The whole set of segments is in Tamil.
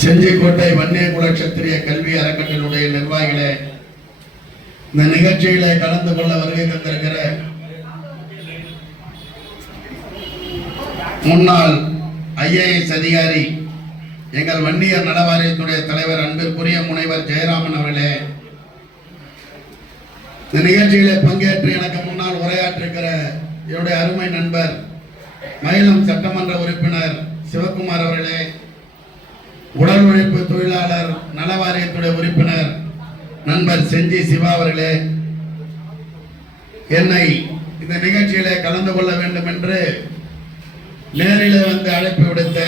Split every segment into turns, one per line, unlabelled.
செஞ்சிக்கோட்டை வன்னிய குலக்ஷத்திரிய கல்வி அறக்கட்டளுடைய நிர்வாகிகளே இந்த நிகழ்ச்சியில கலந்து கொள்ள வருகை தந்திருக்கிற முன்னாள் ஐஏஎஸ் அதிகாரி எங்கள் வன்னியர் நலவாரியத்துடைய தலைவர் அன்பிற்குரிய முனைவர் ஜெயராமன் அவர்களே இந்த நிகழ்ச்சியில பங்கேற்று எனக்கு முன்னால் உரையாற்றிருக்கிற என்னுடைய அருமை நண்பர் மயிலம் சட்டமன்ற உறுப்பினர் சிவகுமார் அவர்களே உடல் உழைப்பு தொழிலாளர் நல வாரியத்துடைய உறுப்பினர் நண்பர் செஞ்சி சிவா அவர்களே என்னை இந்த நிகழ்ச்சியிலே கலந்து கொள்ள வேண்டும் என்று நேரில் வந்து அழைப்பு விடுத்த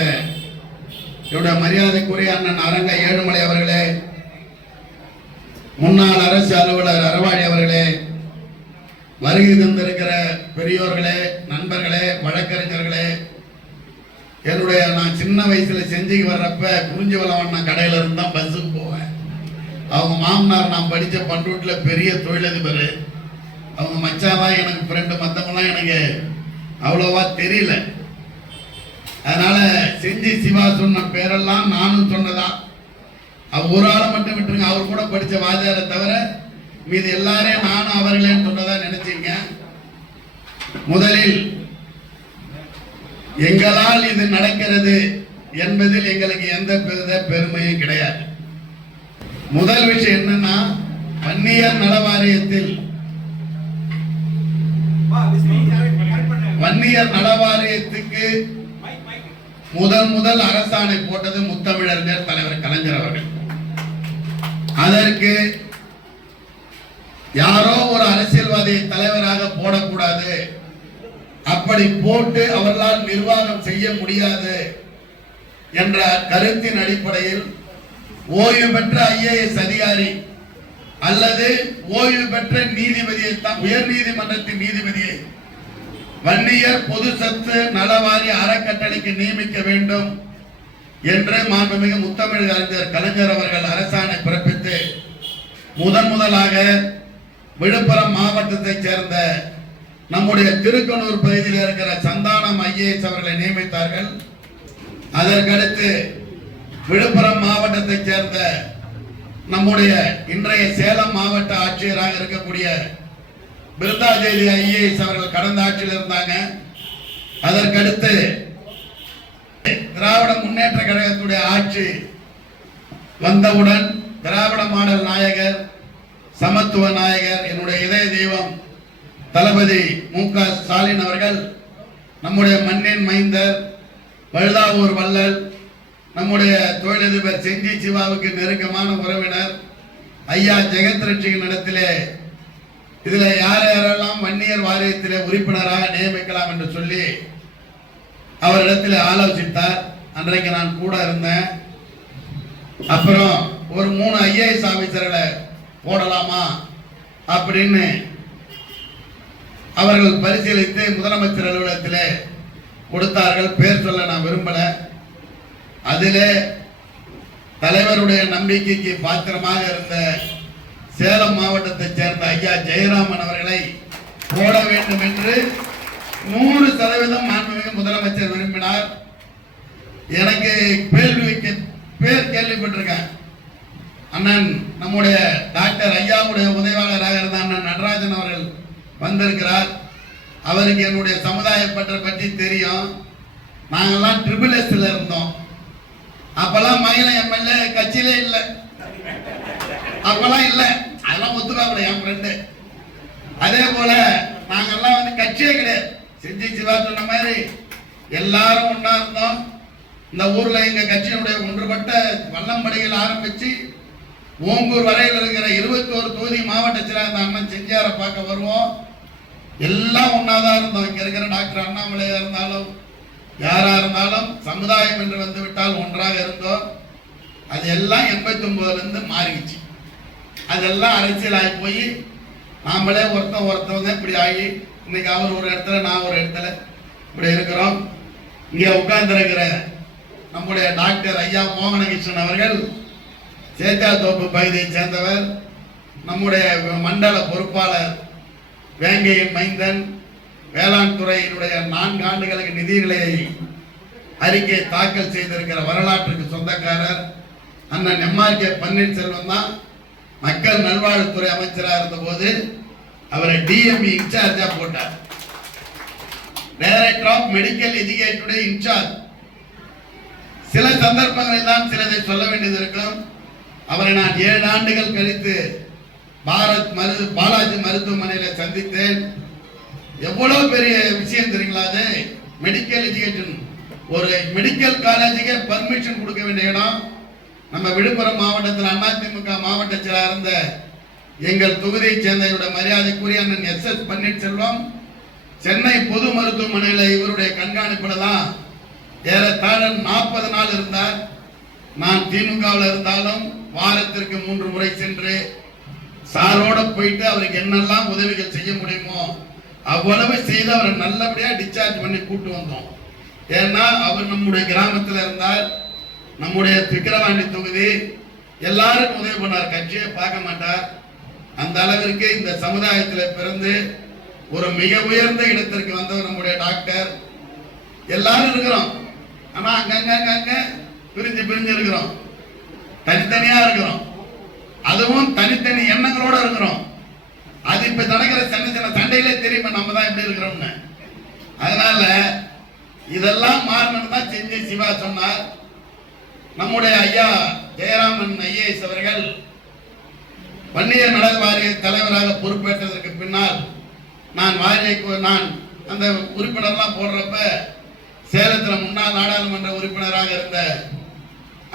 என்னுடைய மரியாதைக்குரிய அண்ணன் அரங்க ஏழுமலை அவர்களே முன்னாள் அரசு அலுவலர் அறவாழி அவர்களே வருகை தந்திருக்கிற பெரியோர்களே நண்பர்களே வழக்கறிஞர்களே என்னுடைய நான் சின்ன வயசுல செஞ்சுக்கு வர்றப்ப குறிஞ்சிவளவன் நான் கடையில இருந்து தான் பஸ்ஸுக்கு போவேன். அவங்க மாமனார் நான் படிச்ச பண்ருட்டில பெரிய தொழிலதிபர். அவங்க மச்சான் எனக்கு ஃப்ரெண்டு மற்றவங்களாம் எனக்கு அவ்வளோவா தெரியல. அதனால செஞ்சி சிவா சொன்ன பேரெல்லாம் நானும் சொன்னதா. அவர் ஒரு ஆளை மட்டும் விட்டுருங்க அவர் கூட படித்த வாஜாரை தவிர மீது எல்லாரையும் நானும் அவர்களேன்னு சொன்னதா நினைச்சிங்க. முதலில் எங்களால் இது நடக்கிறது. என்பதில் எங்களுக்கு எந்த வித பெருமையும் கிடையாது. முதல் விஷயம் என்னன்னா வன்னியர் நல வாரியத்தில் வன்னியர் நல வாரியத்துக்கு முதல் முதல் அரசாணை போட்டது முத்தமிழறிஞர் தலைவர் கலைஞர் அவர்கள். அதற்கு யாரோ ஒரு அரசியல்வாதியை தலைவராக போடக்கூடாது. அப்படி போட்டு அவர்களால் நிர்வாகம் செய்ய முடியாது. என்ற கருத்தின் அடிப்படையில் ஓய்வு பெற்ற ஐஏஎஸ் அதிகாரி அல்லது ஓய்வு பெற்ற நீதிபதியை தான் உயர் நீதிமன்றத்தின் நீதிபதியை வன்னியர் பொது சத்து நலவாரி அறக்கட்டளைக்கு நியமிக்க வேண்டும் என்று மாண்புமிகு முத்தமிழ் அறிஞர் கலைஞர் அவர்கள் அரசாணை பிறப்பித்து முதன் முதலாக விழுப்புரம் மாவட்டத்தைச் சேர்ந்த நம்முடைய திருக்கனூர் பகுதியில் இருக்கிற சந்தானம் ஐஏஎஸ் அவர்களை நியமித்தார்கள். அதற்கடுத்து விழுப்புரம் மாவட்டத்தைச் சேர்ந்த நம்முடைய இன்றைய சேலம் மாவட்ட ஆட்சியராக இருக்கக்கூடிய பிருந்தாதேவி ஐஏஎஸ் அவர்கள் கடந்த ஆட்சியில் இருந்தாங்க. அதற்கடுத்து திராவிட முன்னேற்ற கழகத்துடைய ஆட்சி வந்தவுடன் திராவிட மாடல் நாயகர் சமத்துவ நாயகர் என்னுடைய இதய தெய்வம் தளபதி மு க ஸ்டாலின் அவர்கள் நம்முடைய மண்ணின் மைந்தர் பழுதாவூர் வள்ளல் நம்முடைய தொழிலதிபர் செஞ்சி சிவாவுக்கு நெருக்கமான உறவினர் ஐயா ஜெகத் ரட்சியின் இடத்திலே. இதில் யார் யாரெல்லாம் வன்னியர் வாரியத்திலே உறுப்பினராக நியமிக்கலாம் என்று சொல்லி அவரிடத்தில் ஆலோசித்தார். அன்றைக்கு நான் கூட இருந்தேன். அப்புறம் ஒரு மூணு ஐஏஎஸ் ஆஃபீஸர்களை போடலாமா அப்படின்னு அவர்கள் பரிசீலித்து முதலமைச்சர் அலுவலகத்திலே கொடுத்தார்கள். பேர் சொல்ல நான் விரும்பல. அதிலே தலைவருடைய நம்பிக்கைக்கு பாத்திரமாக இருந்த சேலம் மாவட்டத்தைச் சேர்ந்த ஐயா ஜெயராமன் அவர்களை போட வேண்டும் என்று நூறு சதவீதம் மாண்புமிகு முதலமைச்சர் விரும்பினார். எனக்கு கேள்வி வைக்க பேர் கேள்விப்பட்டிருக்கேன். அண்ணன் நம்முடைய டாக்டர் ஐயாவுடைய உதவியாளராக இருந்த அண்ணன் நடராஜன் அவர்கள் வந்திருக்கிறார். அவருக்கு என்னுடைய சமுதாய பற்ற பற்றி தெரியும். நாங்கெல்லாம் ட்ரிபிள் எஸ்ல இருந்தோம். அப்பெல்லாம் மயிலம் எம்எல்ஏ கட்சியிலே இல்லை. அப்பெல்லாம் இல்லை. அதெல்லாம் ஒத்துக்காப்புல என் ஃப்ரெண்டு அதே போல நாங்கெல்லாம் வந்து கட்சியே கிடையாது. செஞ்சி சிவா சொன்ன மாதிரி எல்லாரும் ஒன்றா இருந்தோம். இந்த ஊர்ல எங்க கட்சியினுடைய ஒன்றுபட்ட வல்லம்படிகள் ஆரம்பிச்சு ஓங்கூர் வரையில் இருக்கிற இருபத்தி ஒரு தொகுதி மாவட்டத்தில் அந்த அண்ணன் செஞ்சாரை பார்க்க வருவோம். எல்லாம் ஒன்னாதான் இருந்தோம். இங்க இருக்கிற டாக்டர் அண்ணாமலையா இருந்தாலும் யாரா இருந்தாலும் சமுதாயம் என்று வந்து விட்டால் ஒன்றாக இருந்தோம். அது எல்லாம் எண்பத்தி ஒன்பதுல இருந்து மாறிடுச்சு. அதெல்லாம் அரசியல் ஆகி போய் நாமளே ஒருத்தன் ஒருத்தவங்க இப்படி ஆகி இன்னைக்கு அவர் ஒரு இடத்துல நான் ஒரு இடத்துல இப்படி இருக்கிறோம். இங்கே உட்கார்ந்துருக்கிற நம்முடைய டாக்டர் ஐயா மோகனகிருஷ்ணன் அவர்கள் சேத்தாத்தோப்பு பகுதியை சேர்ந்தவர் நம்முடைய மண்டல பொறுப்பாளர் வேங்கையின் மைந்தன் வேளாண் துறையினுடைய நான்கு ஆண்டுகளுக்கு நிதிநிலையை அறிக்கை தாக்கல் செய்திருக்கிற வரலாற்றுக்கு சொந்தக்காரர் அண்ணன் எம்ஆர் கே பன்னீர்செல்வம் தான். மக்கள் நல்வாழ்வுத்துறை அமைச்சராக இருந்தபோது அவரை டிஎம்இ இன்சார்ஜாக போட்டார். டைரக்டர் ஆஃப் மெடிக்கல் எஜுகேஷனுடைய இன்சார்ஜ். சில சந்தர்ப்பங்களில் தான் சிலதை சொல்ல வேண்டியது இருக்கும். அவரை நான் ஏழு ஆண்டுகள் கழித்து பாரத் மரு பாலாஜி மருத்துவமனையில சந்தித்தேன். எவ்வளவு பெரிய விஷயம் தெரியுங்களா அது? மெடிக்கல் எஜுகேஷன் ஒரு மெடிக்கல் காலேஜுக்கே பர்மிஷன் கொடுக்க வேண்டிய இடம். நம்ம விழுப்புரம் மாவட்டத்தில் அதிமுக மாவட்ட செயலாக இருந்த எங்கள் தொகுதியைச் சேர்ந்த இவருடைய மரியாதைக்குரிய அண்ணன் எஸ் எஸ் பன்னீர்செல்வம் சென்னை பொது மருத்துவமனையில் இவருடைய கண்காணிப்பில் தான் ஏறத்தாழ நாற்பது நாள் இருந்தார். நான் திமுகவில் இருந்தாலும் வாரத்திற்கு மூன்று முறை சென்று சாரோட போயிட்டு அவருக்கு என்னெல்லாம் உதவிகள் செய்ய முடியுமோ அவ்வளவு செய்து அவரை நல்லபடியா டிஸ்சார்ஜ் பண்ணி கூட்டு வந்தோம். ஏன்னா அவர் நம்முடைய கிராமத்தில் இருந்தார். நம்முடைய விக்கிரவாண்டி தொகுதி எல்லாருக்கும் உதவி பண்ணார். கட்சியை பார்க்க மாட்டார். அந்த அளவிற்கு இந்த சமுதாயத்தில் பிறந்து ஒரு மிக உயர்ந்த இடத்திற்கு வந்தவர் நம்முடைய டாக்டர். எல்லாரும் இருக்கிறோம். ஆனால் அங்கங்க அங்கங்க பிரிஞ்சு பிரிஞ்சு இருக்கிறோம். தனித்தனியா இருக்கிறோம். அதுவும் தனித்தனி எண்ணங்களோட இருக்கிறோம். அது இப்ப நடக்கிற சின்ன சின்ன சண்டையிலே தெரியுமா நம்ம தான் எப்படி இருக்கிறோம்னு. அதனால இதெல்லாம் மாறணும் தான் செஞ்சு சிவா சொன்னார். நம்முடைய ஐயா ஜெயராமன் ஐஏஎஸ் அவர்கள் வன்னியர் நல வாரிய தலைவராக பொறுப்பேற்றதற்கு பின்னால் நான் வாரியக்கு நான் அந்த உறுப்பினர்லாம் போடுறப்ப சேலத்தில் முன்னாள் நாடாளுமன்ற உறுப்பினராக இருந்த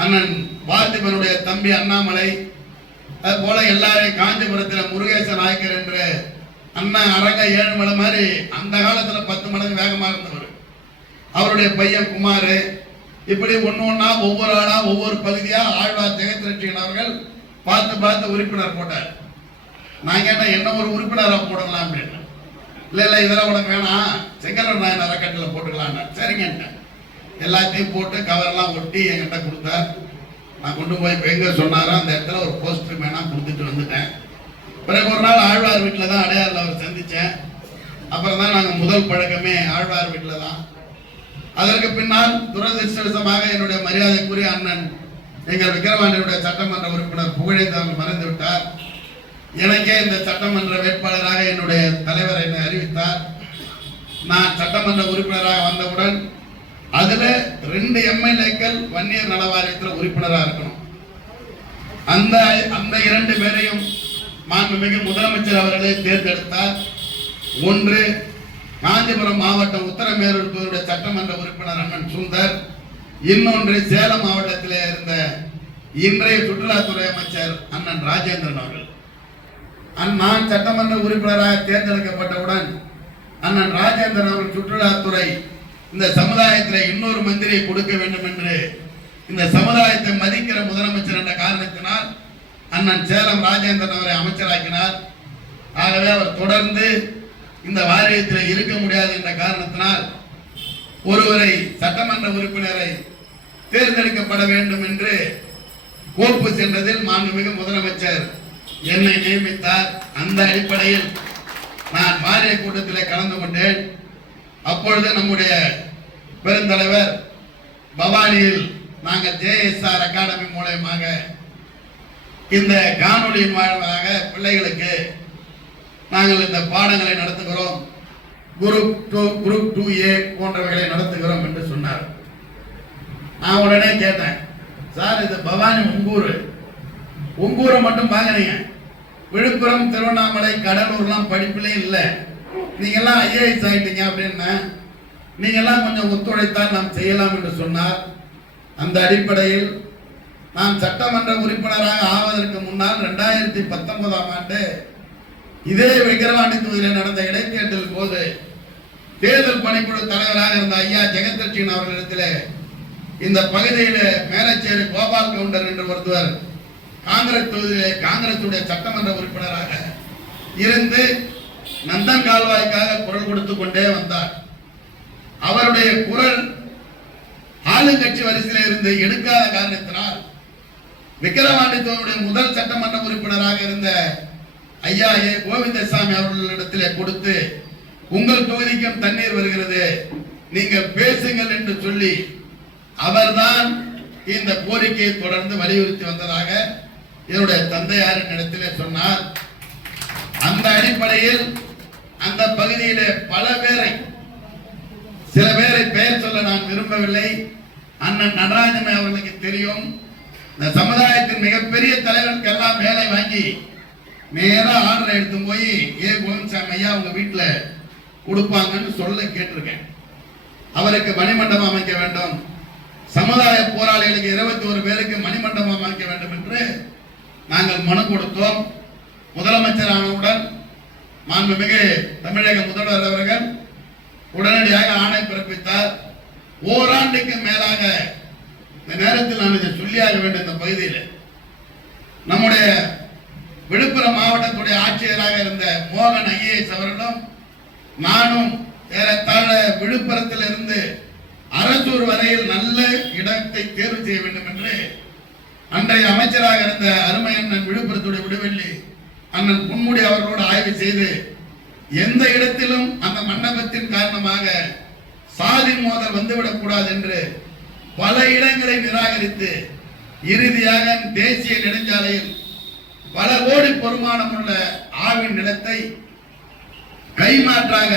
அண்ணன் பார்த்திபனுடைய தம்பி அண்ணாமலை அது போல எல்லாரையும் காஞ்சிபுரத்தில் முருகேச நாயக்கர் என்று அண்ணன் அரங்க ஏழு மலை மாதிரி அந்த காலத்தில் பத்து மடங்கு வேகமாக இருந்தவர். அவருடைய பையன் குமார். இப்படி ஒன்று ஒன்றா ஒவ்வொரு ஆளாக ஒவ்வொரு பகுதியாக ஆழ்வார் ஜெகத்ரட்சியன் அவர்கள் பார்த்து பார்த்து உறுப்பினர் போட்டார். நாங்கள் என்ன என்ன ஒரு உறுப்பினராக போடலாம் அப்படின்னு. இல்லை இல்லை இதெல்லாம் உனக்கு வேணாம். செங்கலூர் நாயன் அறக்கட்டில் போட்டுக்கலான்னு சரிங்கன்ட்டேன் எல்லாத்தையும் போட்டு கவர்லாம் ஒட்டி என்கிட்ட கொடுத்தார். நான் கொண்டு போய் இப்ப எங்க சொன்னாரோ? அந்த இடத்துல ஒரு போஸ்டர் மேனாக கொடுத்துட்டு வந்துட்டேன். பிறகு ஒரு நாள் ஆழ்வார் வீட்டில் தான் அடையாறில் அவர் சந்தித்தேன் அப்புறம் தான் நாங்கள் முதல் பழக்கமே ஆழ்வார் வீட்டில் தான். அதற்கு பின்னால் துரதிருஷ்டவசமாக என்னுடைய மரியாதைக்குரிய அண்ணன் எங்கள் விக்கிரவாண்டியுடைய சட்டமன்ற உறுப்பினர் புகழேந்தவன் மறைந்து விட்டார். எனக்கே இந்த சட்டமன்ற வேட்பாளராக என்னுடைய தலைவர் என்னை அறிவித்தார். நான் சட்டமன்ற உறுப்பினராக வந்தவுடன் அதுல ரெண்டு எம்எல்ஏக்கள் வன்னியர் நல வாரியத்தில் உறுப்பினராக இருக்கணும். அந்த அந்த இரண்டு பேரையும் மாண்புமிகு முதலமைச்சர் அவர்களே தேர்ந்தெடுத்தார். ஒன்று காஞ்சிபுரம் மாவட்டம் உத்தரமேரூர் சட்டமன்ற உறுப்பினர் அண்ணன் சுந்தர். இன்னொன்று சேலம் மாவட்டத்திலே இருந்த இன்றைய சுற்றுலாத்துறை அமைச்சர் அண்ணன் ராஜேந்திரன் அவர்கள். அந் நான் சட்டமன்ற உறுப்பினராக தேர்ந்தெடுக்கப்பட்டவுடன் அண்ணன் ராஜேந்திரன் அவர்கள் சுற்றுலாத்துறை இந்த சமுதாயத்தில் இன்னொரு மந்திரியை கொடுக்க வேண்டும் என்று இந்த சமுதாயத்தை மதிக்கிற முதலமைச்சர் என்ற காரணத்தினால் அண்ணன் சேலம் ராஜேந்திரன் அவரை அமைச்சராக்கினார். ஆகவே அவர் தொடர்ந்து இந்த வாரியத்தில் இருக்க முடியாது என்ற காரணத்தினால் ஒருவரை சட்டமன்ற உறுப்பினரை தேர்ந்தெடுக்கப்பட வேண்டும் என்று கோப்பு சென்றதில் மாண்புமிகு முதலமைச்சர் என்னை நியமித்தார். அந்த அடிப்படையில் நான் வாரிய கூட்டத்தில் கலந்து கொண்டேன். அப்பொழுது நம்முடைய பெருந்தலைவர் பவானியில் நாங்கள் ஜேஎஸ்ஆர் அகாடமி மூலயமாக இந்த காணொலி மூலமாக பிள்ளைகளுக்கு நாங்கள் இந்த பாடங்களை நடத்துகிறோம். Group two group two A போன்றவைகளை நடத்துகிறோம் என்று சொன்னார். நான் உடனே கேட்டேன் சார் இது பவானி உங்கூர். உங்கூரை மட்டும் பார்க்குறீங்க. விழுப்புரம் திருவண்ணாமலை கடலூர்லாம் படிப்பிலே இல்லை. நீங்கள்லாம் ஐஏஎஸ் ஆகிட்டீங்க அப்படின்னா நீங்கெல்லாம் கொஞ்சம் ஒத்துழைத்தால் நாம் செய்யலாம் என்று சொன்னார். அந்த அடிப்படையில் நான் சட்டமன்ற உறுப்பினராக ஆவதற்கு முன்னால் ரெண்டாயிரத்தி பத்தொன்பதாம் ஆண்டு இதே விக்கிரவாண்டி தொகுதியில் நடந்த இடைத்தேர்தல் போது தேர்தல் பணிக்குழு தலைவராக இருந்த ஐயா ஜெகதட்சியன் அவர்களிடத்தில் இந்த பகுதியில் மேலச்சேரி கோபால் கவுண்டர் என்று ஒருத்தவர் காங்கிரஸ் தொகுதியிலே காங்கிரசுடைய சட்டமன்ற உறுப்பினராக இருந்து நந்தன் கால்வாய்க்காக குரல் கொடுத்து கொண்டே வந்தார். அவருடைய குரல் ஆளுங்கட்சி வரிசையில் இருந்து எடுக்காத காரணத்தினால் விக்கிரவாண்டித்துவனுடைய முதல் சட்டமன்ற உறுப்பினராக இருந்த ஐயா ஏ கோவிந்தசாமி அவர்களிடத்திலே கொடுத்து உங்கள் தொகுதிக்கும் தண்ணீர் வருகிறது. நீங்கள் பேசுங்கள் என்று சொல்லி அவர்தான் இந்த கோரிக்கையை தொடர்ந்து வலியுறுத்தி வந்ததாக என்னுடைய தந்தையாரின் இடத்திலே சொன்னார். அந்த அடிப்படையில் அந்த பகுதியிலே பல பேரை சில பேரை பெயர் சொல்ல நான் விரும்பவில்லை. அண்ணன் நடராஜன் அவர்களுக்கு தெரியும். இந்த சமுதாயத்தின் மிகப்பெரிய தலைவருக்கெல்லாம் வேலை வாங்கி நேரா ஆர்டர் எடுத்து போய் ஏ கோவிந்தசாமி ஐயா உங்க வீட்டுல கொடுப்பாங்கன்னு சொல்ல கேட்டிருக்கேன். அவருக்கு மணிமண்டபம் அமைக்க வேண்டும். சமுதாய போராளிகளுக்கு இருபத்தி ஒரு பேருக்கு மணிமண்டபம் அமைக்க வேண்டும் என்று நாங்கள் மனு கொடுத்தோம். முதலமைச்சர் ஆனவுடன் மாண்புமிகு தமிழக முதல்வர் அவர்கள் உடனடியாக ஆணை பிறப்பித்தார். ஓராண்டுக்கு மேலாக இந்த நேரத்தில் நான் இதை சொல்லியாக வேண்டும் இந்த பகுதியில். நம்முடைய விழுப்புரம் மாவட்டத்துடைய ஆட்சியராக இருந்த மோகன் ஐஏஎஸ் அவர்களும் நானும் ஏறத்தாழ விழுப்புரத்தில் இருந்து அரசூர் வரையில் நல்ல இடத்தை தேர்வு செய்ய வேண்டும் என்று அன்றைய அமைச்சராக இருந்த அருமை அண்ணன் விழுப்புரத்துடைய விடுவெள்ளி அண்ணன் பொன்முடி அவர்களோடு ஆய்வு செய்து எந்த இடத்திலும் அந்த மண்டபத்தின் காரணமாக சாதி மோதல் வந்துவிடக் கூடாது என்று பல இடங்களை நிராகரித்து இறுதியாக தேசிய நெடுஞ்சாலையில் பல கோடி பொறுமானம் உள்ள ஆவின் நிலத்தை கைமாற்றாக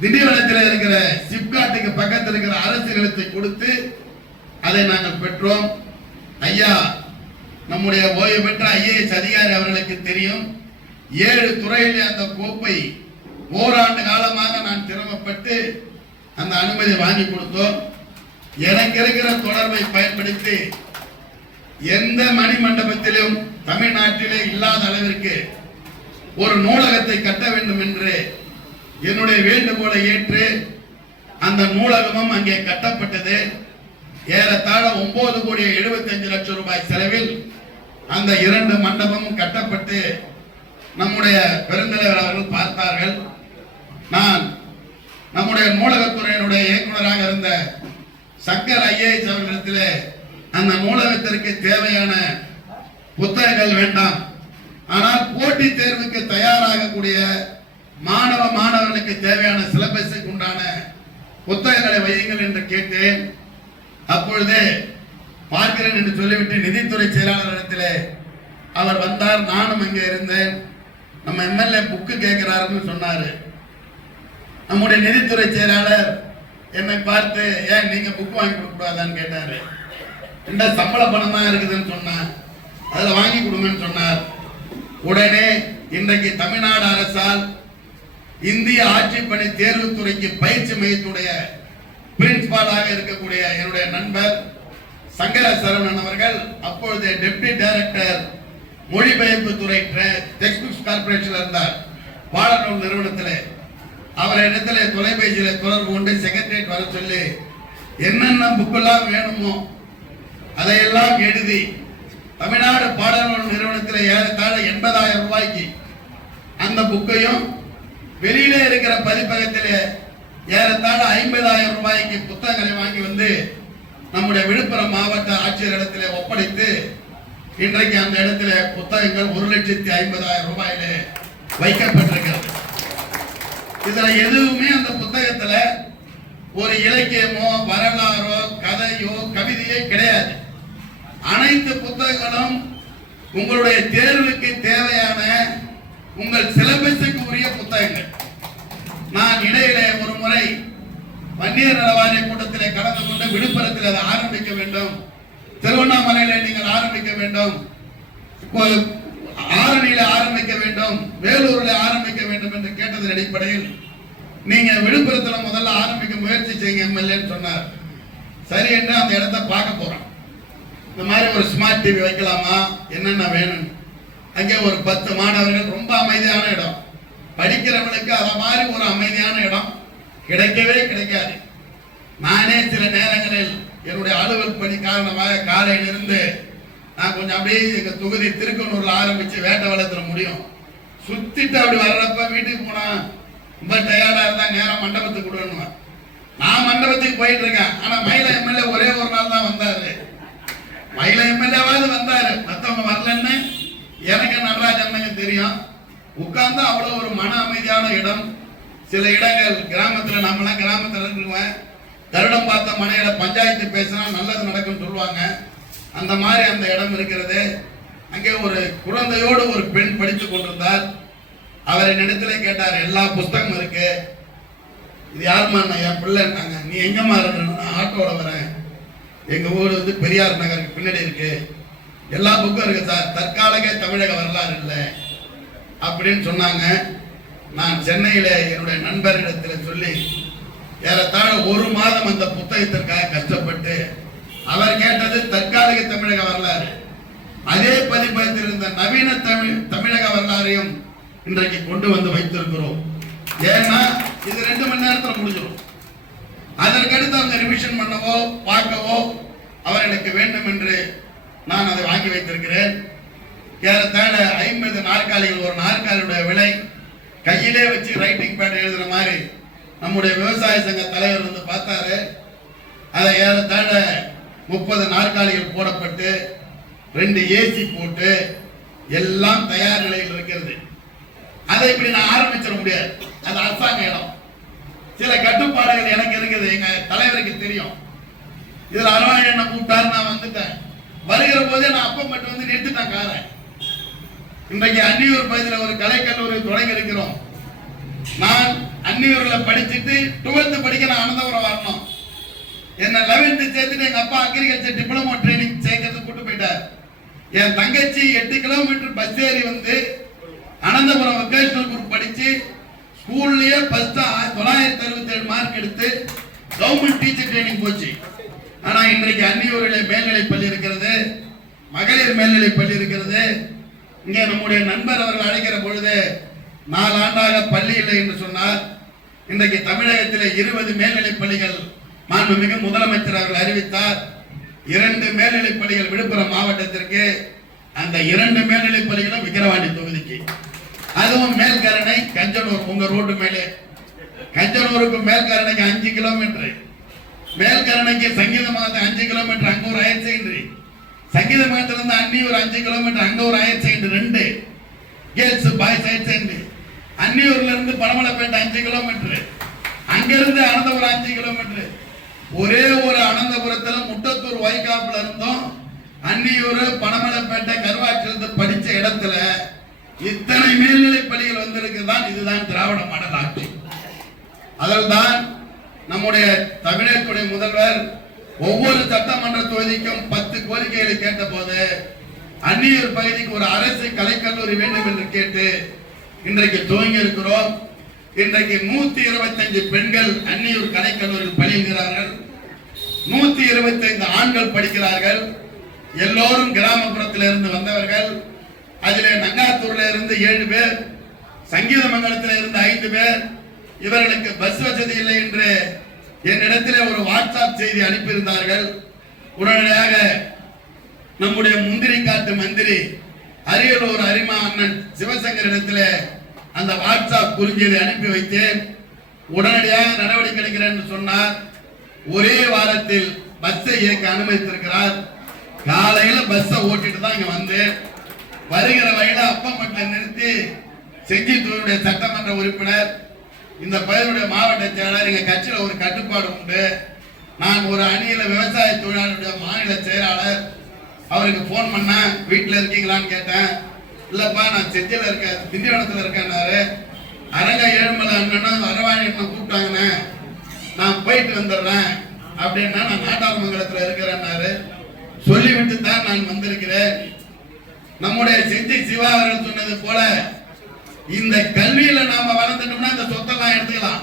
திண்டிவனத்தில் இருக்கிற சிப்காட்டுக்கு பக்கத்தில் இருக்கிற அரசு நிலத்தை கொடுத்து அதை நாங்கள் பெற்றோம். ஐயா நம்முடைய ஓய்வு பெற்ற ஐஏஎஸ் அதிகாரி அவர்களுக்கு தெரியும். ஏழு துறையிலே அந்த கோப்பை ஓராண்டு காலமாக நான் திரமப்பட்டு அந்த அனுமதி வாங்கி கொடுத்தோம். எனக்கு இருக்கிற தொடர்பை பயன்படுத்தி எந்த மணி மண்டபத்திலும் தமிழ்நாட்டிலே இல்லாத அளவிற்கு ஒரு நூலகத்தை கட்ட வேண்டும் என்று என்னுடைய வேண்டுகோளை ஏற்று அந்த நூலகமும் அங்கே கட்டப்பட்டது. ஏறத்தாழ ஒன்பது கோடி எழுபத்தஞ்சு லட்சம் ரூபாய் செலவில் அந்த இரண்டு மண்டபமும் கட்டப்பட்டு நம்முடைய பெருந்தலைவர் அவர்கள் பார்த்தார்கள். நான் நம்முடைய நூலகத்துறையினுடைய இயக்குனராக இருந்த சங்கர் ஐஏஎஸ் அவர்களிடத்திலே அந்த நூலகத்திற்கு தேவையான புத்தகங்கள் வேண்டாம். ஆனால் போட்டித் தேர்வுக்கு தயாராகக்கூடிய மாணவ மாணவர்களுக்கு தேவையான சிலபஸுக்கு உண்டான புத்தகங்களை வையுங்கள் என்று கேட்டேன். அப்பொழுது பார்க்கிறேன் என்று சொல்லிவிட்டு நிதித்துறை செயலாளர் இடத்திலே அவர் வந்தார். நானும் அங்கே இருந்தேன். நம்ம எம்எல்ஏ புக்கு கேட்குறாருன்னு சொன்னாரு. நம்முடைய நிதித்துறை செயலாளர் என்னை பார்த்து ஏன் நீங்க புக் வாங்கி கொடுக்க கூடாதான்னு கேட்டாரு. இந்த சம்பள பணமாக இருக்குதுன்னு சொன்னார். அதில் வாங்கி கொடுங்கன்னு சொன்னார். உடனே இன்றைக்கு தமிழ்நாடு அரசால் இந்திய ஆட்சிப்பணி தேர்வுத்துறைக்கு பயிற்சி மையத்துடைய பிரின்சிபாலாக இருக்கக்கூடிய என்னுடைய நண்பர் சங்கர சரவணன் அவர்கள் அப்பொழுது டெப்டி டைரக்டர் மொழிபெயர்ப்பு துறை டெக்ஸ்ட் புக்ஸ் கார்பரேஷன் இருந்தார். பாடநூல் நிறுவனத்தில். அவர் இடத்துல தொலைபேசியில் தொடர்பு கொண்டு செக்ரட்டரியேட் வர சொல்லி என்னென்ன புக்கெல்லாம் வேணுமோ அதையெல்லாம் எழுதி தமிழ்நாடு பாடநூல் நிறுவனத்தில் ஏறத்தாழ எண்பதாயிரம் ரூபாய்க்கு அந்த புக்கையும் வெளியில இருக்கிற பதிப்பகத்தில் ஏறத்தாழ ஐம்பதாயிரம் ரூபாய்க்கு புத்தகங்களை வாங்கி வந்து நம்முடைய விழுப்புரம் மாவட்ட ஆட்சியர் இடத்துல ஒப்படைத்து இன்றைக்கு அந்த இடத்துல புத்தகங்கள் ஒரு லட்சத்தி ஐம்பதாயிரம் ரூபாயில வைக்கப்பட்டிருக்கிறது. இதுல எதுவுமே அந்த புத்தகத்துல ஒரு இலக்கியமோ வரலாறோ கதையோ கவிதையோ கிடையாது. அனைத்து புத்தகங்களும் உங்களுடைய தேர்வுக்கு தேவையான உங்கள் சிலபஸுக்கு உரிய புத்தகங்கள். நான் இடையில ஒரு முறை வன்னியர் நல வாரிய கூட்டத்தில் கலந்து கொண்டு விழுப்புரத்தில் அதை ஆரம்பிக்க வேண்டும். திருவண்ணாமலையில நீங்கள் ஆரம்பிக்க வேண்டும். இப்போ ஆரணியில ஆரம்பிக்க வேண்டும். வேலூரில் ஆரம்பிக்க வேண்டும் என்று கேட்டதன் அடிப்படையில் நீங்க விழுப்புரத்துல முதல்ல ஆரம்பிக்க முயற்சி செய்யுங்க எம்எல்ஏன்னு சொன்னார். சரி என்று அந்த இடத்த பார்க்க போறோம். இந்த மாதிரி ஒரு ஸ்மார்ட் டிவி வைக்கலாமா? என்னென்ன வேணும் அங்கே ஒரு பத்து மாணவர்கள் ரொம்ப அமைதியான இடம். படிக்கிறவங்களுக்கு அதை மாதிரி ஒரு அமைதியான இடம் கிடைக்கவே கிடைக்காது. நானே சில நேரங்களில் என்னுடைய அலுவல் பணி காரணமாக காலையிலிருந்து நான் கொஞ்சம் அப்படியே எங்கள் தொகுதி திருக்கனூரில் ஆரம்பித்து வேட்டை வளர்த்துற முடியும். சுற்றிட்டு அப்படி வர்றப்ப வீட்டுக்கு போனால் ரொம்ப டயர்டாக இருந்தால் நேரம் மண்டபத்துக்கு விடணும் நான் மண்டபத்துக்கு போயிட்டு இருக்கேன். மயிலா மயில எம்எல்ஏ ஒரே ஒரு நாள் தான் வந்தார். மயில எம்எல்ஏவாவது வந்தார். மற்றவங்க வரலன்னு எனக்கு நடராஜ் தெரியும். உட்கார்ந்து அவ்வளோ ஒரு மன அமைதியான இடம். சில இடங்கள் கிராமத்தில் நம்மளாம் கிராமத்தில் இருக்குவேன் தருணம் பார்த்த மனையில பஞ்சாயத்து பேசினா நல்லது நடக்கும்னு சொல்லுவாங்க. அந்த மாதிரி அந்த இடம் இருக்கிறது. அங்கே ஒரு குழந்தையோடு ஒரு பெண் படித்து கொண்டிருந்தார். அவரை நினைத்துல கேட்டார் எல்லா புஸ்தகமும் இருக்கு. இது யாருமா நான் என் பிள்ளைன்னாங்க நீ எங்கம்மா இருக்கணும் நான் வரேன் எங்க ஊர் வந்து பெரியார் நகருக்கு பின்னாடி இருக்கு. எல்லா புக்கும் இருக்கு சார். தற்காலிக தமிழக வரலாறு இல்லை. அப்படின்னு சொன்னாங்க. நான் சென்னையில் என்னுடைய நண்பரிடத்தில் சொல்லி ஏறத்தாழ ஒரு மாதம் அந்த புத்தகத்திற்காக கஷ்டப்பட்டு அவர் கேட்டது தற்காலிக தமிழக வரலாறு. அதே பதிப்பகத்தில் இருந்த நவீன தமிழ் தமிழக வரலாறையும் இன்றைக்கு கொண்டு வந்து வைத்திருக்கிறோம். ஏன்னா இது ரெண்டு மணி நேரத்தில் முடிஞ்சிடும் அதற்கடுத்து அவங்க ரிவிஷன் பண்ணவோ பார்க்கவோ அவர்களுக்கு வேண்டும் என்று நான் அதை வாங்கி வைத்திருக்கிறேன். ஏறத்தாழ ஐம்பது நாற்காலிகள் ஒரு நாற்காலியுடைய விலை கையிலே வச்சு ரைட்டிங் பேட் எழுதுகிற மாதிரி நம்முடைய விவசாய சங்க தலைவர் வந்து பார்த்தாரு. அதை ஏறத்தாழ முப்பது நாற்காலிகள் போடப்பட்டு ரெண்டு ஏசி போட்டு எல்லாம் தயார் நிலையில் இருக்கிறது. அதை இப்படி நான் ஆரம்பிச்சிட முடியாது. அது அரசாங்க இடம். சில கட்டுப்பாடுகள் எனக்கு இருக்குது. எங்க தலைவருக்கு தெரியும். இதுல அரவாணி என்ன கூப்பிட்டாரு நான் வந்துட்டேன். வருகிற போதே நான் அப்பம் மட்டும் வந்து நிறுத்திட்டேன் காரை. இன்றைக்கு அன்னியூர் பகுதியில் ஒரு கலைக்கல்லூரி தொடங்கி இருக்கிறோம். நான் அன்னியூர்ல படிச்சுட்டு டுவெல்த் படிக்க நான் அனந்தபுரம் வரணும். என்ன லெவன்த்து சேர்த்துட்டு எங்க அப்பா அக்ரிகல்ச்சர் டிப்ளமோ ட்ரைனிங் சேர்க்கறது கூட்டு போயிட்டார். என் தங்கச்சி எட்டு கிலோமீட்டர் பஸ் ஏறி வந்து அனந்தபுரம் வொக்கேஷனல் குரூப் படிச்சு ஸ்கூல்லயே ஃபர்ஸ்ட் தொள்ளாயிரத்தி அறுபத்தி ஏழு மார்க் எடுத்து கவர்மெண்ட் டீச்சர் ட்ரைனிங் போச்சு. ஆனா இன்றைக்கு அன்னியூரிலே மேல்நிலை பள்ளி இருக்கிறது மகளிர் மேல்நிலை பள்ளி இருக்கிறது. இங்கே நம்முடைய நண்பர் அவர்கள் அழைக்கிற பொழுது நாலு ஆண்டாக பள்ளி இல்லை என்று சொன்னார். இன்றைக்கு தமிழகத்தில் இருபது மேல்நிலைப் பள்ளிகள் மாண்புமிகு முதலமைச்சர் அவர்கள் அறிவித்தார். இரண்டு மேல்நிலை பள்ளிகள் விழுப்புரம் மாவட்டத்திற்கு அந்த இரண்டு மேல்நிலைப் பள்ளிகளும் விக்கிரவாண்டி தொகுதிக்கு. அதுவும் மேல்கரணை கஞ்சனூர் உங்க ரோட்டு மேலே. கஞ்சனூருக்கு மேல்கரணைக்கு அஞ்சு கிலோமீட்டர். மேல்கரணைக்கு சங்கீத அஞ்சு கிலோமீட்டர் அங்க ஒரு ஆயிரத்தி செகண்டரி சங்கீத மகத்துல அன்னி ஒரு அஞ்சு கிலோமீட்டர் அங்க ஒரு ஆயிரத்தி செகண்டரி ரெண்டு. கேர்ள்ஸ் பாய்ஸ் ஆயிரத்தி செகண்டரி அன்னியூர்ல இருந்து பனமலைப்பேட்டை அஞ்சு கிலோமீட்டர். அங்கிருந்து அனந்தபுரம் அஞ்சு கிலோமீட்டர். ஒரே ஒரு அனந்தபுரத்துல முட்டத்தூர் வைகாப்புல இருந்தோம். அன்னியூர் பனமலைப்பேட்டை கருவாச்சிலிருந்து படிச்ச இடத்துல இத்தனை மேல்நிலை பள்ளிகள் வந்திருக்குதான் இதுதான் திராவிட மாடல் ஆட்சி. அதில்தான் நம்முடைய தமிழகத்துடைய முதல்வர் ஒவ்வொரு சட்டமன்ற தொகுதிக்கும் பத்து கோரிக்கைகளை கேட்டபோது அந்நியூர் பகுதிக்கு ஒரு அரசு கலைக்கல்லூரி வேண்டும் என்று கேட்டு இன்றைக்கு துவங்கி இருக்கிறோம். இன்றைக்கு நூத்தி இருபத்தஞ்சு பெண்கள் அந்நியூர் கலைக்கல்லூரியில் பயில்கிறார்கள் நூத்தி இருபத்தைந்து ஆண்கள் படிக்கிறார்கள். எல்லோரும் கிராமப்புறத்தில் இருந்து வந்தவர்கள். அதிலே நங்காத்தூர்ல இருந்து ஏழு பேர் சங்கீத மங்கலத்தில் இருந்து ஐந்து பேர். இவர்களுக்கு பஸ் வசதி இல்லை என்று என்னிடத்திலே ஒரு வாட்ஸ்அப் செய்தி அனுப்பியிருந்தார்கள். உடனடியாக நம்முடைய முந்திரி காட்டு மந்திரி அரியலூர் அரிமா அண்ணன் சிவசங்கர் இடத்திலே அந்த வாட்ஸ்அப் குறுஞ்செய்தி அனுப்பி வைத்தேன். உடனடியாக நடவடிக்கை எடுக்கிறேன் சொன்னார். ஒரே வாரத்தில் பஸ்ஸை இயக்க அனுமதித்திருக்கிறார். காலையில பஸ்ஸை ஓட்டிட்டு தான் இங்க வந்து வருகிற வழியில அப்பம்பட்டில் நிறுத்தி செஞ்சித்தூருடைய சட்டமன்ற உறுப்பினர் இந்த பயிருடைய மாவட்ட செயலாளர் எங்க கட்சியில ஒரு கட்டுப்பாடு உண்டு. நான் ஒரு அணியில விவசாய தொழிலாளருடைய மாநில செயலாளர். அவருக்கு ஃபோன் பண்ணேன். வீட்டில் இருக்கீங்களான்னு கேட்டேன். இல்லப்பா நான் செஞ்சில இருக்கேன். திண்டிவனத்துல இருக்கேன்னாரு. அரங்க ஏழுமலை அண்ணனும் அரவாணி அண்ணன் கூப்பிட்டாங்கண்ணே. நான் போயிட்டு வந்துடுறேன். அப்படின்னா நான் நாட்டார்மங்கலத்தில் இருக்கிறேன்னாரு. சொல்லிவிட்டு தான் நான் வந்திருக்கிறேன். நம்முடைய செஞ்சி சிவா அவர்கள் சொன்னது போல இந்த கல்வியில நாம வளர்ந்துட்டோம்னா இந்த சொத்தெல்லாம் எடுத்துக்கலாம்.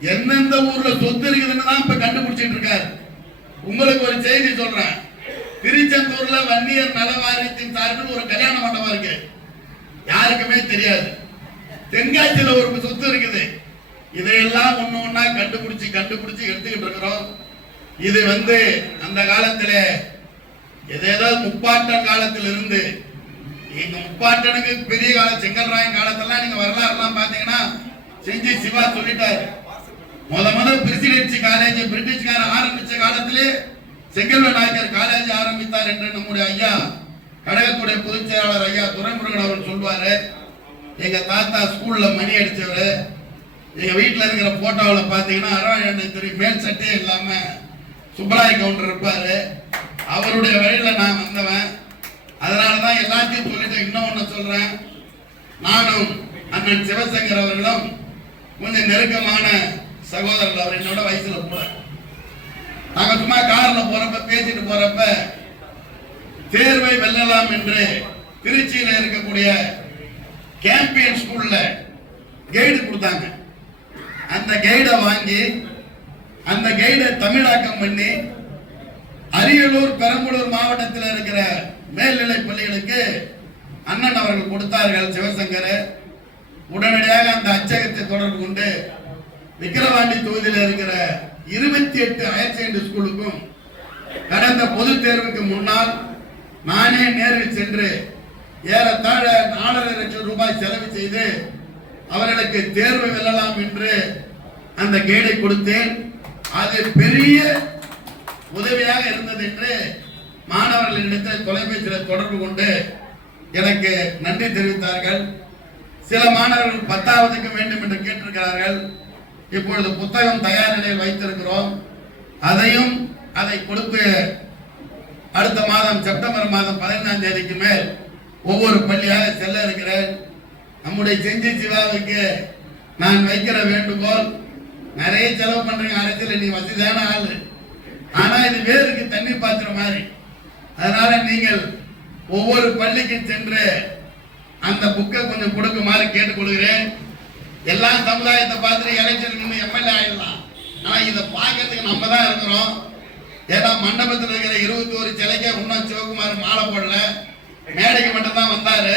எந்தெந்த ஊர்ல சொத்து இருக்குதுன்னு தான் இப்ப கண்டுபிடிச்சிட்டு இருக்காரு. உங்களுக்கு ஒரு செய்தி சொல்றேன். திருச்செந்தூர்ல வன்னியர் நல வாரியத்தின் சார்பில் ஒரு கல்யாண மண்டபம் இருக்கு. யாருக்குமே தெரியாது. தென்காசியில ஒரு சொத்து இருக்குது. இதையெல்லாம் ஒண்ணு ஒன்னா கண்டுபிடிச்சு கண்டுபிடிச்சு எடுத்துக்கிட்டு இருக்கிறோம். இது வந்து அந்த காலத்திலே ஏதேதோ முப்பாட்டன் காலத்தில் இருந்து எங்க முப்பாட்டனுக்கு பெரிய காலம் செங்கல்ராயன் காலத்தெல்லாம் நீங்க வரலாறுலாம் பாத்தீங்கன்னா செஞ்சி சிவா சொல்லிட்டாரு. முத முத பிரசிடென்சி காலேஜ் பிரிட்டிஷ்காரன் ஆரம்பிச்ச காலத்திலே செங்கல்வ நாயக்கர் காலேஜ் ஆரம்பித்தார் என்று நம்முடைய ஐயா கடகத்துடைய பொதுச் செயலாளர் ஐயா துரைமுருகன் அவர் சொல்வாரு. எங்க தாத்தா ஸ்கூல்ல மணி அடிச்சவரு. எங்க வீட்டுல இருக்கிற போட்டோவில் பாத்தீங்கன்னா அரவாய் தெரியும். மேல் சட்டையே இல்லாம சுப்பராய் கவுண்டர் இருப்பாரு. அவருடைய வழியில நான் வந்தவன். அதனாலதான் எல்லாத்தையும் சொல்லிட்டு இன்னும் ஒன்று சொல்றேன். நானும் அண்ணன் சிவசங்கர் அவர்களும் கொஞ்சம் நெருக்கமான சகோதரர்கள் அவர் என்னோட வயசுல கூட. நாங்க சும்மா கார்ல போறப்ப பேசிட்டு போறப்ப தேர்வை வெல்லலாம் என்று திருச்சியில இருக்கக்கூடிய கேம்பியன் ஸ்கூல்ல கைடு கொடுத்தாங்க. அந்த கைடை வாங்கி அந்த கைடை தமிழாக்கம் பண்ணி அரியலூர் பெரம்பலூர் மாவட்டத்தில் இருக்கிற மேல்நிலை பள்ளிகளுக்கு அண்ணன் அவர்கள் கொடுத்தார்கள் சிவசங்கர். உடனடியாக அந்த அச்சகத்தை தொடர்பு கொண்டு விக்கிரவாண்டி தொகுதியில் இருக்கிற இருபத்தி எட்டு ஹையர் செகண்டரி ஸ்கூலுக்கும் கடந்த பொது தேர்வுக்கு முன்னால் நானே நேரில் சென்று ஏறத்தாழ நாலரை லட்சம் ரூபாய் செலவு செய்து அவர்களுக்கு தேர்வு வெல்லலாம் என்று அந்த கைடை கொடுத்தேன். அது பெரிய உதவியாக இருந்தது என்று மாணவர்களிடத்தில் தொலைபேசியில் தொடர்பு கொண்டு எனக்கு நன்றி தெரிவித்தார்கள். சில மாணவர்கள் பத்தாவதுக்கு வேண்டும் என்று கேட்டிருக்கிறார்கள். இப்பொழுது புத்தகம் தயார் நிலையில் வைத்திருக்கிறோம். அதையும் அதை கொடுத்து அடுத்த மாதம் செப்டம்பர் மாதம் பதினைந்தாம் தேதிக்கு மேல் ஒவ்வொரு பள்ளியாக செல்ல இருக்கிறேன். நம்முடைய செஞ்சி சிவாவுக்கு நான் வைக்கிற வேண்டுகோள் நிறைய செலவு பண்றீங்க அரசியல் நீ வசதியான ஆளு. ஆனா இது வேருக்கு தண்ணி பாய்ச்சுற மாதிரி. அதனால நீங்கள் ஒவ்வொரு பள்ளிக்கும் சென்று அந்த புக்கை கொஞ்சம் கொடுக்குமாறு கேட்டுக்கொள்கிறேன் எல்லா சமுதாயத்தை பார்த்துட்டு எலெக்ஷன் நின்று எம்எல்ஏ ஆயிடலாம். ஆனா இதை பார்க்கறதுக்கு நம்ம தான் இருக்கிறோம். ஏதா மண்டபத்தில் இருக்கிற இருபத்தி ஒரு சிலைக்கே இன்னும் சிவகுமார் மாலை போடல. மேடைக்கு மட்டும் தான் வந்தாரு.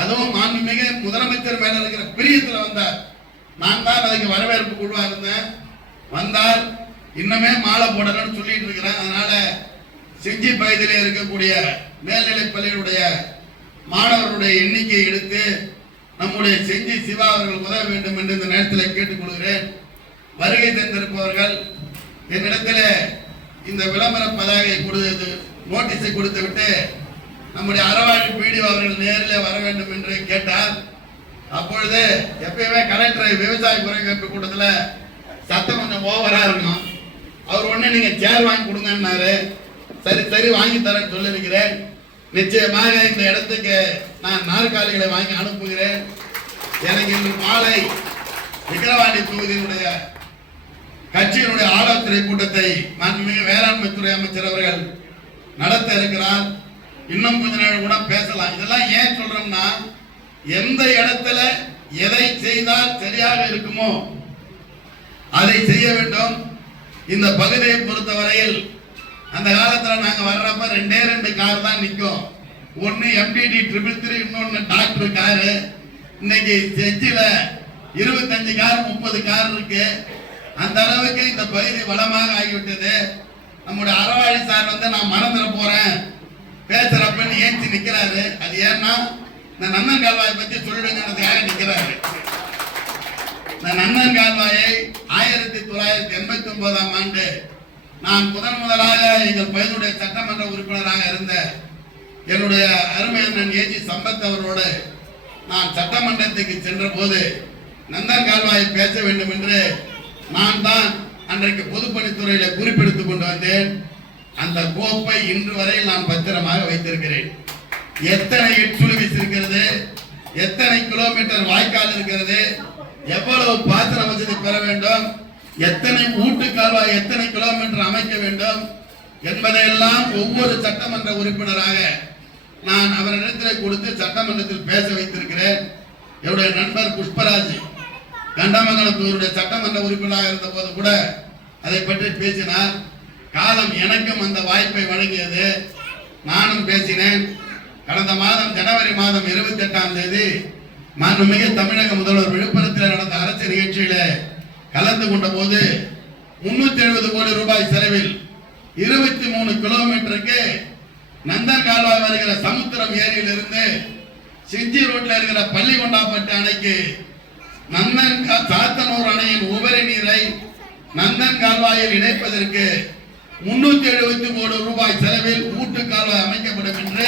அதுவும் மாண்புமிகு முதலமைச்சர் மேல இருக்கிற பிரியத்துல வந்தார். நான் தான் அதுக்கு வரவேற்பு குழுவா இருந்தேன். வந்தார். இன்னுமே மாலை போடணும்னு சொல்லிட்டு இருக்கிறேன். அதனால செஞ்சி பகுதியில் இருக்கக்கூடிய மேல்நிலை பள்ளிகளுடைய மாணவர்களுடைய எண்ணிக்கையை எடுத்து நம்முடைய செஞ்சி சிவா அவர்கள் உதவ வேண்டும் என்று இந்த நேரத்தில் கேட்டுக்கொள்கிறேன். வருகை தந்திருப்பவர்கள் என்னிடத்தில் இந்த விளம்பர பதாகை கொடுத்து நோட்டீஸை கொடுத்து விட்டு நம்முடைய அறவாழி பிடிஓ அவர்கள் நேரில் வர வேண்டும் என்று கேட்டார். அப்பொழுது எப்பயுமே கலெக்டர் விவசாய குறைகேட்பு கூட்டத்தில் சத்தம் கொஞ்சம் ஓவராக இருக்கும் அவர் ஒன்று நீங்கள் சேர் வாங்கி கொடுங்கன்னாரு. சரி சரி வாங்கி தரேன்னு சொல்லியிருக்கிறேன். நிச்சயமாக இந்த இடத்துக்கு நான் நாற்காலிகளை வாங்கி அனுப்புகிறேன். எனக்கு இன்று மாலை விக்கிரவாண்டி தொகுதியினுடைய கட்சியினுடைய ஆலோசனை கூட்டத்தை மாண்புமிகு வேளாண்மை துறை அமைச்சர் அவர்கள் நடத்த இருக்கிறார். இன்னும் கொஞ்ச நேரம் கூட பேசலாம். இதெல்லாம் ஏன் சொல்றோம்னா எந்த இடத்துல எதை செய்தால் சரியாக இருக்குமோ அதை செய்ய வேண்டும். இந்த பகுதியை பொறுத்தவரையில் அந்த காலத்துல நாங்க வர்றப்ப ரெண்டே ரெண்டு கார் தான் நிற்கும் ஒன்னு எம்டிடி ட்ரிபிள் த்ரீ இன்னொன்னு டாக்டர் காரு. இன்னைக்கு செஞ்சில இருபத்தஞ்சு கார் முப்பது கார் இருக்கு. அந்த அளவுக்கு இந்த பகுதி வளமாக ஆகிவிட்டது. நம்முடைய அறவாளி சார் வந்து நான் மறந்துட போறேன். பேசுறப்பன்னு ஏஞ்சி நிக்கிறாரு. அது ஏன்னா இந்த நன்னன் கால்வாயை பத்தி சொல்லிடுங்கிறதுக்காக நிக்கிறாரு. இந்த நன்னன் கால்வாயை ஆயிரத்தி தொள்ளாயிரத்தி எண்பத்தி ஒன்பதாம் ஆண்டு நான் முதன் முதலாக எங்கள் பகுதியுடைய சட்டமன்ற உறுப்பினராக இருந்த என்னுடைய அருமை அண்ணன் ஏஜி சம்பத் அவரோடு நான் சட்டமன்றத்துக்கு சென்ற போது நந்தன் கால்வாயை பேச வேண்டும் என்று நான் தான் அன்றைக்கு பொதுப்பணித்துறையில குறிப்பெடுத்துக் கொண்டு வந்தேன். அந்த கோப்பை இன்று வரையில் நான் பத்திரமாக வைத்திருக்கிறேன். எத்தனை எட்சுழுவிஸ் இருக்கிறது எத்தனை கிலோமீட்டர் வாய்க்கால் இருக்கிறது? எவ்வளவு பாத்திரம் வசதி பெற வேண்டும்? எத்தனை ஊட்டு கால்வாய் எத்தனை கிலோமீட்டர் அமைக்க வேண்டும் என்பதையெல்லாம் ஒவ்வொரு சட்டமன்ற உறுப்பினராக நான் அவரிடத்தில் கொடுத்து சட்டமன்றத்தில் பேச வைத்திருக்கிறேன். என்னுடைய நண்பர் புஷ்பராஜ் கண்டமங்கலத்தூருடைய சட்டமன்ற உறுப்பினராக இருந்த போது கூட அதை பற்றி பேசினார். காலம் எனக்கும் அந்த வாய்ப்பை வழங்கியது. நானும் பேசினேன். கடந்த மாதம் ஜனவரி மாதம் இருபத்தி எட்டாம் தேதி மாண்புமிகு தமிழக முதல்வர் விழுப்புரத்தில் நடந்த அரசு நிகழ்ச்சியில கலந்து கொண்ட போது முன்னூத்தி எழுபது கோடி ரூபாய் செலவில் இருபத்தி மூணு கிலோமீட்டருக்கு நந்தன் கால்வாய் வருகிற சமுத்திரம் ஏரியிலிருந்து செஞ்சி ரோட்ல இருக்கிற பள்ளிகொண்டாப்பட்டு அணைக்கு நந்தன் கா- சாத்தனூர் அணையின் உபரி நீரை நந்தன் கால்வாயில் இணைப்பதற்கு முன்னூத்தி எழுபத்தி மூணு ரூபாய் செலவில் ஊட்டு கால்வாய் அமைக்கப்படும் என்று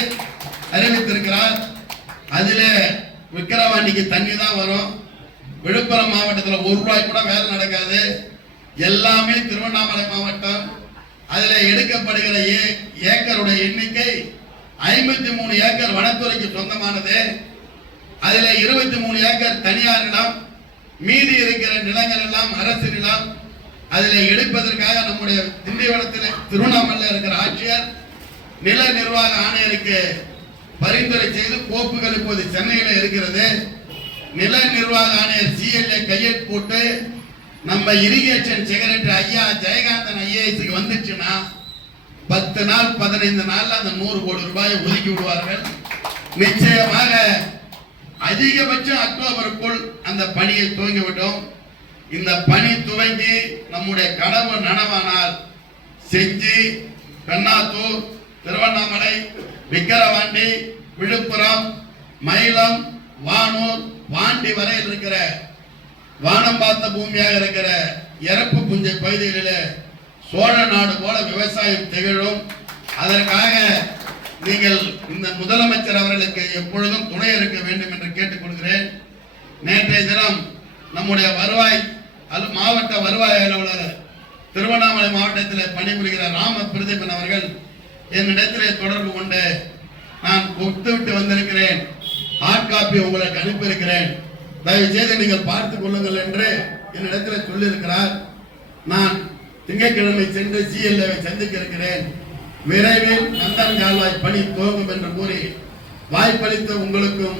அறிவித்திருக்கிறார். அதில் விக்கிரவாண்டிக்கு தண்ணி தான் வரும். விழுப்புரம் மாவட்டத்தில் ஒரு ரூபாய் கூட வேலை நடக்காது. எல்லாமே திருவண்ணாமலை மாவட்டம். அதில் எடுக்கப்படுகிற ஏ- ஏக்கருடைய எண்ணிக்கை ஐம்பத்தி மூணு ஏக்கர் வனத்துறைக்கு சொந்தமானது. அதில் இருபத்தி மூணு ஏக்கர் தனியார் நிலம். மீதி இருக்கிற நிலங்கள் எல்லாம் அரசு நிலம். அதில் எடுப்பதற்காக நம்முடைய திண்டிவனத்தில் திருவண்ணாமலையில் இருக்கிற ஆட்சியர் நில நிர்வாக ஆணையருக்கு பரிந்துரை செய்து கோப்புகள் இப்போது சென்னையில் இருக்கிறது. நில நிர்வாக ஆணையர் சிஎல்ஏ கையெழுத்து போட்டு நம்ம இரிகேஷன் செக்ரட்டரி ஐயா ஜெயகாந்தன் ஐஏஎஸ்க்கு வந்துச்சுன்னா பத்து நாள் பதினைந்து நாள்ல அந்த நூறு கோடி ரூபாயை ஒதுக்கி விடுவார்கள். நிச்சயமாக அதிகபட்சம் அக்டோபருக்குள் அந்த பணியை துவங்கிவிட்டோம் இந்த பணி துவங்கி நம்முடைய கனவு நனவானால் செஞ்சி பெண்ணாத்தூர் திருவண்ணாமலை விக்கிரவாண்டி விழுப்புரம் மயிலம் வானூர் வாண்டி வரையில் இருக்கிற வானம் பார்த்த பூமியாக இருக்கிற இறப்பு புஞ்சை பகுதிகளில் சோழ நாடு போல விவசாயம் திகழும். அதற்காக நீங்கள் இந்த முதலமைச்சர் அவர்களுக்கு எப்பொழுதும் துணை இருக்க வேண்டும் என்று கேட்டுக்கொள்கிறேன் நேற்றைய தினம் நம்முடைய வருவாய் அல் மாவட்ட வருவாய் அலுவலர் திருவண்ணாமலை மாவட்டத்தில் பணிபுரிகிற ராம பிரதீபன் அவர்கள் என்னிடத்திலே தொடர்பு கொண்டு நான் கொடுத்துவிட்டு வந்திருக்கிறேன். ஹார்ட் காப்பி உங்களுக்கு அனுப்பியிருக்கிறேன். தயவு செய்து நீங்கள் பார்த்துக் கொள்ளுங்கள் என்று என்னிடத்தில் சொல்லியிருக்கிறார். நான் திங்கட்கிழமை சென்று சிஎல்ஏவை சந்திக்க இருக்கிறேன். விரைவில் நந்தன் கால்வாய் பணி துவங்கும் என்று கூறி வாய்ப்பளித்த உங்களுக்கும்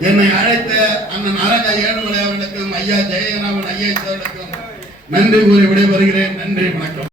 என்னை அழைத்த அண்ணன் அரங்க ஏழுமலை அவர்களுக்கும் ஐயா ஜெயராமன் ஐயா அவர்களுக்கும் நன்றி கூறி விடைபெறுகிறேன். நன்றி வணக்கம்.